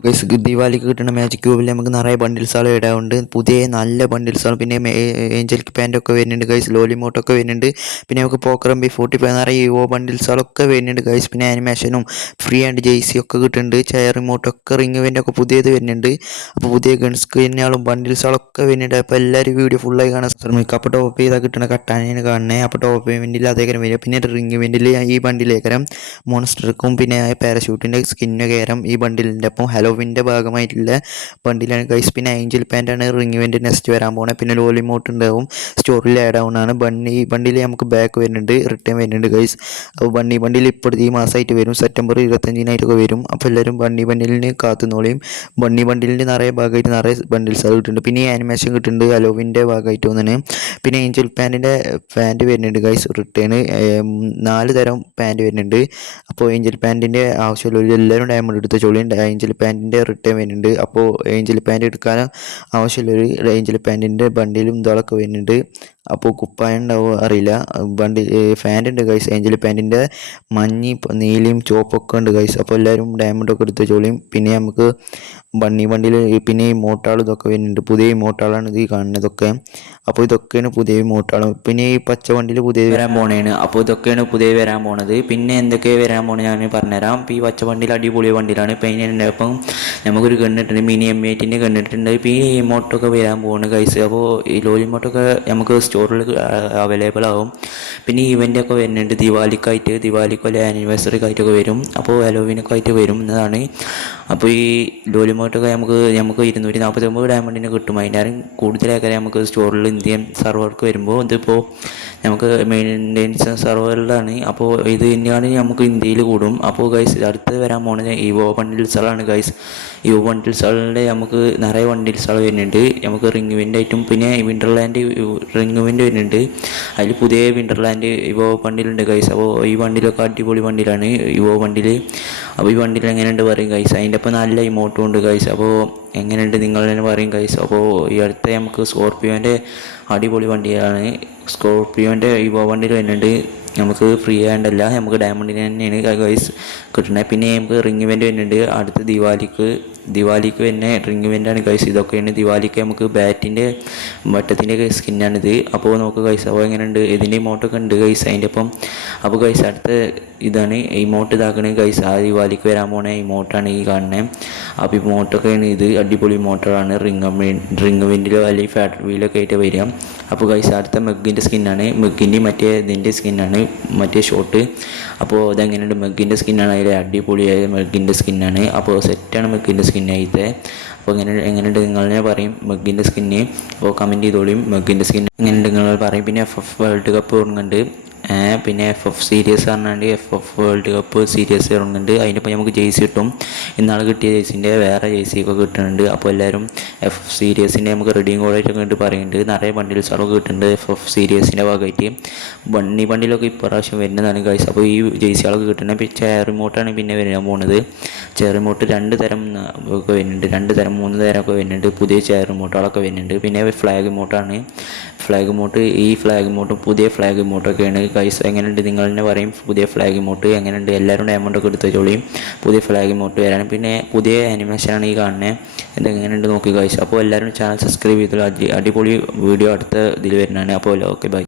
Guys ദീപാവലിക്ക് കിട്ടുന്ന magic ക്യൂബിൽ നമുക്ക് നിറയെ ബണ്ടിൽസുകൾ ഇടാറുണ്ട്. പുതിയ നല്ല ബണ്ടിൽസുകൾ പിന്നെ ഏഞ്ചൽ പാൻ്റൊക്കെ വരുന്നുണ്ട് ഗൈസ്. ലോലിമോട്ടൊക്കെ വരുന്നുണ്ട്. പിന്നെ നമുക്ക് പോക്കർ MB45 നിറയെ ബണ്ടിൽസുകളൊക്കെ വരുന്നുണ്ട് ഗൈസ്. പിന്നെ ആനിമേഷനും ഫ്രീ ആൻഡ് ജെയ്സി ഒക്കെ കിട്ടുന്നുണ്ട്. ചെയർ റിമോട്ടൊക്കെ റിംഗ് വെൻ്റൊക്കെ പുതിയത് വരുന്നുണ്ട്. അപ്പോൾ പുതിയ ഗൺ സ്ക്രീനുകളും ബണ്ടിൽസുകളൊക്കെ വരുന്നുണ്ട്. അപ്പോൾ എല്ലാവരും വീഡിയോ ഫുള്ളായി കാണാൻ ശ്രമിക്കുക. അപ്പോൾ ടോപ്പ് ചെയ്താൽ കിട്ടുന്ന കട്ടാനാണ് കാണുന്നത്. അപ്പോൾ ടോപ്പ് പേയ്മെൻറ്റിൽ അതേക്കരം വരിക. പിന്നെ റിംഗ് വെൻ്റിൽ ഈ ബണ്ടിലേക്കരം മോൺസ്റ്റർക്കും പിന്നെ പാരഷൂട്ടിൻ്റെ സ്കിന്നൊക്കെ കയറാം ഈ ബണ്ടിലിൻ്റെ ഒപ്പം. ഹലോവിൻ്റെ ഭാഗമായിട്ടുള്ള ബണ്ടിലാണ് ഗൈസ്. പിന്നെ ഏഞ്ചൽ പാൻ്റാണ് റിംഗ് ഇവൻ്റ് നെക്സ്റ്റ് വരാൻ പോകുന്നത്. പിന്നെ ലോലിമോട്ട് ഉണ്ടാവും, സ്റ്റോറിൽ ആഡ് ആവുന്നതാണ്. ബണ്ടിൽ നമുക്ക് ബാക്ക് വരുന്നുണ്ട്, റിട്ടേൺ വരുന്നുണ്ട് ഗൈസ്. അപ്പോൾ ബണ്ടിൽ ഇപ്പോൾ ഈ മാസമായിട്ട് വരും, സെപ്റ്റംബർ 25-നായിട്ടൊക്കെ വരും. അപ്പോൾ എല്ലാവരും ബണ്ടിലിന് കാത്തുന്നോളിയും. ബണ്ടിലിൻ്റെ നിറയെ ഭാഗമായിട്ട് നിറയെ ബണ്ടിൽസ് കിട്ടുന്നുണ്ട്. പിന്നെ ഈ ആനിമേഷൻ കിട്ടുന്നുണ്ട് ഹലോവിൻ്റെ ഭാഗമായിട്ട് തോന്നുന്നു. പിന്നെ ഏഞ്ചൽ പാൻറ്റിൻ്റെ പാൻറ്റ് വരുന്നുണ്ട് ഗൈസ്, റിട്ടേൺ 4 തരം പാൻറ്റ് വരുന്നുണ്ട്. അപ്പോൾ ഏഞ്ചൽ പാൻറ്റിൻ്റെ ആവശ്യമുള്ള എല്ലാവരും ഡയമണ്ട് എടുത്ത ചോളിയും ഏഞ്ചൽ പാൻറ്റിൻ്റെ റിട്ടേൺ വരുന്നുണ്ട്. അപ്പോൾ ഏഞ്ചൽ പാൻറ്റ് എടുക്കാൻ ആവശ്യമുള്ളൊരു ഏഞ്ചൽ പാൻറ്റിൻ്റെ ബണ്ടിലും ഇതൊക്കെ വരുന്നുണ്ട്. അപ്പോൾ കുപ്പായം ഉണ്ടാവും അറിയില്ല. ഫാൻ്റ് ഉണ്ട് ഗൈസ്, ഏഞ്ചൽ പാൻറ്റിൻ്റെ മഞ്ഞയും നീലയും ചുവപ്പൊക്കെ ഉണ്ട് ഗൈസ്. അപ്പോൾ എല്ലാവരും ഡയമണ്ടൊക്കെ എടുത്ത് ചോളിയും. പിന്നെ നമുക്ക് ബണ്ടിൽ പിന്നെ ഈ മോട്ടാൾ ഇതൊക്കെ വരുന്നുണ്ട്. പുതിയ മോട്ടാളാണ് ഇത് കാണുന്നതൊക്കെ. അപ്പോൾ ഇതൊക്കെയാണ് പുതിയ മോട്ടാൾ. പിന്നെ ഈ പച്ച വണ്ടിയിൽ പുതിയ വരാൻ പോണേണ്. അപ്പോൾ ഇതൊക്കെയാണ് പുതിയ വരാൻ പോണത്. പിന്നെ എന്തൊക്കെ വരാൻ പോണത് ഞാൻ പറഞ്ഞുതരാം. ഇപ്പോൾ ഈ പച്ച വണ്ടിയിൽ അടിപൊളി വണ്ടിയിലാണ്. ഇപ്പം അതിൻ്റെ ഒപ്പം നമുക്കൊരു ഗണ്ണിട്ടുണ്ട്, മിനി M8ൻ്റെ ഗണ്ണിട്ടുണ്ട്. ഇപ്പോൾ ഈ ഇമോട്ടൊക്കെ വരാൻ പോകുന്നു ഗൈസ്. അപ്പോൾ ഈ ലോലിമോട്ടൊക്കെ നമുക്ക് സ്റ്റോറിൽ അവൈലബിൾ ആവും. പിന്നെ ഈ ഇവൻ്റൊക്കെ വരുന്നുണ്ട് ദിവാലിക്കായിട്ട്, ദിവാലിക്കോ ആനിവേഴ്സറിക്കായിട്ടൊക്കെ വരും. അപ്പോൾ ഹലോവീനൊക്കെ ആയിട്ട് വരും എന്നതാണ്. അപ്പോൾ ഈ ലോലിമോട്ടൊക്കെ നമുക്ക് 249 ഡയമണ്ടിന് കിട്ടും. അതിനാരും കൂടുതലൊക്കെ നമുക്ക് സ്റ്റോറിൽ ഇന്ത്യൻ സർവർക്ക് വരുമ്പോൾ ഇതിപ്പോൾ നമുക്ക് മെയിൻ്റെനൻസ് സർവറിലാണ്. അപ്പോൾ ഇത് തന്നെയാണ് നമുക്ക് ഇന്ത്യയിൽ കൂടും. അപ്പോൾ ഗൈസ് അടുത്ത് വരാൻ പോകുന്നത് ഇവോ ബണ്ടിൽസുകളാണ് ഗൈസ്. ഇവോ ബണ്ടിൽസുകളുടെ നമുക്ക് നിറയെ ബണ്ടിൽസുകൾ വരുന്നുണ്ട്. നമുക്ക് റിംഗ് വിൻഡ് ആയിട്ടും പിന്നെ വിൻ്റർലാൻഡ് റിംഗ് വിൻഡ് വരുന്നുണ്ട്. അതിൽ പുതിയ വിൻ്റർലാൻഡ് ഇവോ ബണ്ടിലുണ്ട് ഗൈസ്. അപ്പോൾ ഈ ബണ്ടിലൊക്കെ അടിപൊളി ബണ്ടിലാണ് ഇവോ ബണ്ടിൽ. അപ്പോൾ ഈ ബണ്ടിൽ എങ്ങനെയുണ്ട് പറയും ഗൈസ്. അതിൻ്റെ ഒപ്പം നല്ല ഇമോട്ടും ഉണ്ട് ഗൈസ്. അപ്പോൾ എങ്ങനെയുണ്ട് നിങ്ങൾ തന്നെ പറയും ഗൈസ്. അപ്പോൾ ഈ അടുത്ത നമുക്ക് സ്കോർപ്പിയോൻ്റെ അടിപൊളി വണ്ടിയാണ്. സ്കോർപ്പിയോൻ്റെ ഇവോ വണ്ടിയിൽ വരുന്നുണ്ട്. നമുക്ക് ഫ്രീ ആയതല്ല, നമുക്ക് ഡയമണ്ടിന് തന്നെയാണ് ഗൈസ് കിട്ടുന്നത്. പിന്നെ നമുക്ക് റിംഗ് ഇവൻ്റ് വരുന്നുണ്ട് അടുത്ത ദിവാലിക്ക് തന്നെ റിംഗ് ഇവൻ്റാണ് ഗൈസ്. ഇതൊക്കെയാണ് ദിവാലിക്ക് നമുക്ക് ബാറ്റിൻ്റെ വട്ടത്തിൻ്റെ സ്കിന്നാണിത്. അപ്പോൾ നോക്കുക ഗൈസ്. അപ്പോൾ എങ്ങനെയുണ്ട് ഇതിൻ്റെ ഇമോട്ടൊക്കെ ഉണ്ട് ഗൈസ് അതിൻ്റെ ഒപ്പം. അപ്പോൾ ഗൈസ് അടുത്ത ഇതാണ് ഇമോട്ട് ഇതാക്കണത് ഗൈസ്. ആ ദിവാലിക്ക് വരാൻ പോണ ഇമോട്ടാണ് ഈ കാണുന്നത്. അപ്പോൾ ഇമോട്ടൊക്കെയാണ് ഇത് അടിപൊളി ഇമോട്ടറാണ്. റിംഗ് വിൻഡിലോ അല്ലെങ്കിൽ ഫാറ്റ് വീലൊക്കെ ആയിട്ട് വരിക. അപ്പോൾ ഗൈസ് അടുത്ത മെഗിൻ്റെ സ്കിന്നാണ്. മെഗിൻ്റെ മറ്റേ ഇതിൻ്റെ സ്കിന്നാണ് മറ്റേ ഷോട്ട്. അപ്പോൾ ഇതെങ്ങനെയുണ്ട് മെഗിൻ്റെ സ്കിന്നാണ്. അതിൽ അടിപൊളിയായ മെഗിൻ്റെ സ്കിന്നാണ്. അപ്പോൾ സെറ്റാണ് മെഗിൻ്റെ സ്കിന്നായിട്ട്. അപ്പോൾ എങ്ങനെയുണ്ട് നിങ്ങളെ പറയും മെഗിൻ്റെ സ്കിന്ന്. അപ്പോൾ കമൻറ്റ് ചെയ്തോളിയും മെഗിൻ്റെ സ്കിൻ എങ്ങനെയുണ്ട് നിങ്ങൾ പറയും. പിന്നെ FF വേൾഡ് കപ്പ് തുടങ്ങുന്നുണ്ട്. പിന്നെ FF സീരീസ് പറഞ്ഞാണ്ട് FF വേൾഡ് കപ്പ് സീരീസ് ഇറങ്ങുന്നുണ്ട്. അതിനിപ്പോൾ നമുക്ക് ജേഴ്സി കിട്ടും. ഇന്നാൾ കിട്ടിയ ജേഴ്സിൻ്റെ വേറെ ജേഴ്സിയൊക്കെ കിട്ടുന്നുണ്ട്. അപ്പോൾ എല്ലാവരും FF സീരീസിൻ്റെ നമുക്ക് റെഡിയും കോഡായിട്ടൊക്കെ കണ്ട് പറയുന്നുണ്ട്. നിറയെ ബണ്ടിൽസുകളൊക്കെ കിട്ടുന്നുണ്ട് FF സീരീസിൻ്റെ ഭാഗമായിട്ട്. ബണ്ടിലൊക്കെ ഇപ്രാവശ്യം വരുന്നതാണ് ഗൈസ്. അപ്പോൾ ഈ ജേഴ്സികളൊക്കെ കിട്ടുന്നത്. ഇപ്പോൾ ചെയർ റിമോട്ടാണ് പിന്നെ വരാൻ പോകുന്നത്. ചെയർ റിമോട്ട് 2 തരം ഒക്കെ വരുന്നുണ്ട്. 2 തരം 3 തരമൊക്കെ വരുന്നുണ്ട്. പുതിയ ചെയർ റിമോട്ടുകളൊക്കെ വരുന്നുണ്ട്. പിന്നെ ഫ്ലാഗ് റിമോട്ടാണ്. ഫ്ലാഗ് റിമോട്ട് ഈ ഫ്ലാഗ് റിമോട്ടും പുതിയ ഫ്ലാഗ് റിമോട്ടൊക്കെയാണ് ഗൈസ്. എങ്ങനെയുണ്ട് നിങ്ങൾ തന്നെ പറയും പുതിയ ഫ്ലാഗ് റിമോട്ട് എങ്ങനെയുണ്ട്. എല്ലാവരും ഡയമണ്ടൊക്കെ എടുത്ത് വെച്ചോളിയും. പുതിയ ഫ്ലാഗ് റിമോട്ട് വരാനും പിന്നെ പുതിയ ആനിമേഷനാണ് ഈ കാണുന്നത്. ഇതെങ്ങനെയുണ്ട് നോക്കി ഗൈസ്. അപ്പോൾ എല്ലാവരും ചാനൽ സബ്സ്ക്രൈബ് ചെയ്തോളൂ. അടിപൊളി വീഡിയോ അടുത്ത ഇതിൽ വരുന്നതാണ്. അപ്പോൾ ഓക്കെ ബൈ.